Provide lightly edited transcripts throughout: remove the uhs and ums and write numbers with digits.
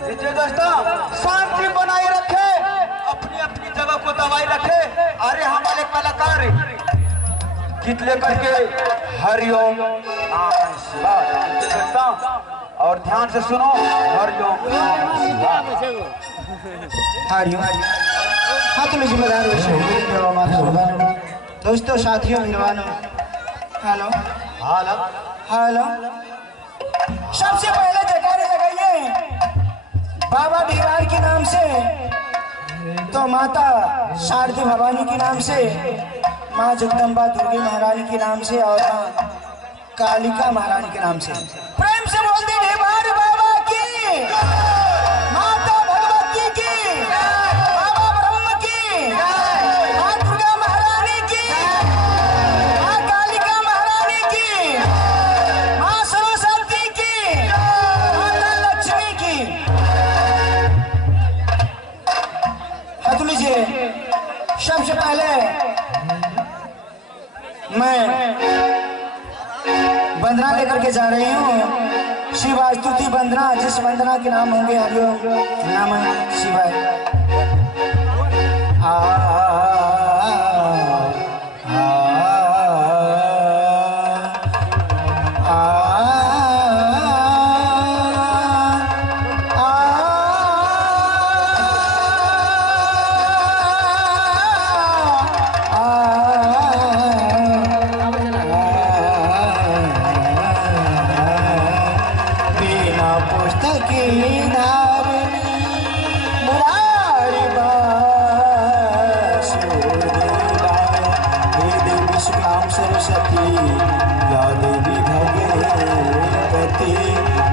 विजय दोस्तों शांति बनाए रखे, अपनी अपनी जगह को दबाई रखे। अरे हमारे कलाकार गीत लेकर के हरिओम दोस्तों, और ध्यान से सुनो, हरिओम हरिओम। हाँ तो जिम्मेदार दोस्तों साथियों मेहरबानों, हेलो हेलो हेलो। सबसे पहले जयकारे लगाइए बाबा ढीरार के नाम से, तो माता शारदी भवानी के नाम से, माँ जगदम्बा दुर्गे महारानी के नाम से, और माँ कालिका महारानी के नाम से। प्रेम से बोलते ढेबार बाबा की, माता भगवती की, बाबा ब्रह्म की, माँ दुर्गा महारानी की, माँ कालिका महारानी की, माँ सरस्वती की, माता लक्ष्मी की। हाथ लीजिए। सबसे पहले मैं वंदना लेकर के जा रही हूँ, शिवा स्तुति वंदना, जिस वंदना के नाम होंगे हरिओम नाम शिवाय।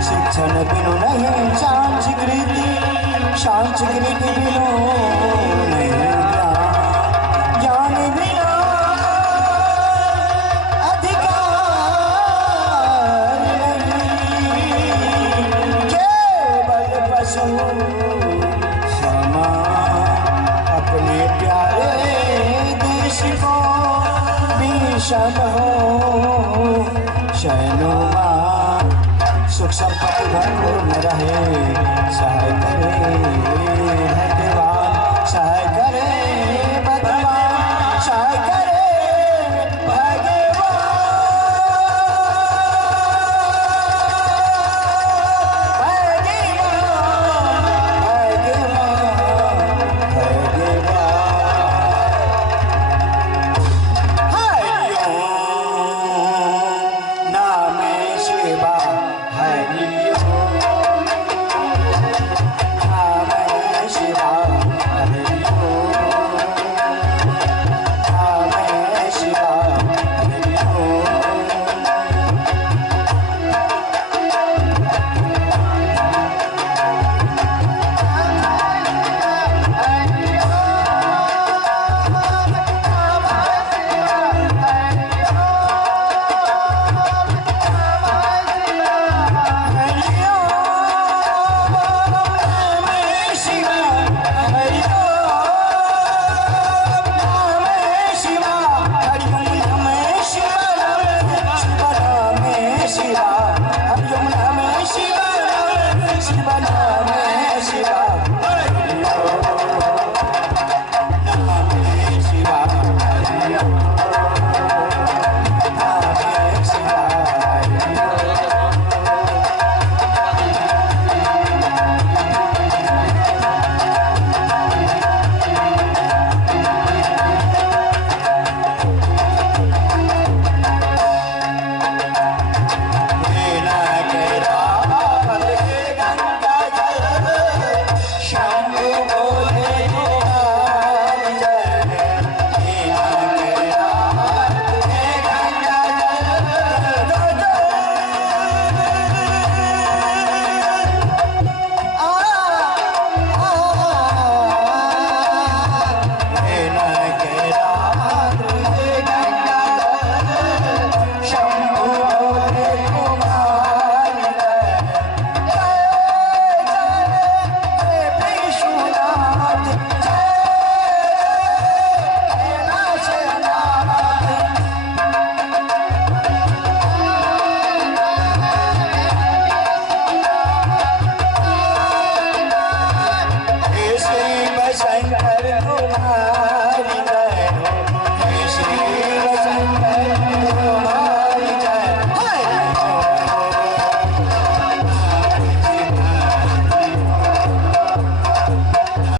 शिक्षण बिनु नहीं सांच कृति बिनु नहीं ज्ञान बिना अधिकार नहीं। केवल पशु समा अपने प्यारे देश को भीषण हो शैनुमा, सुख संपत्ति भरपूर न रहे, सहाय करे भगवान, सहाय करे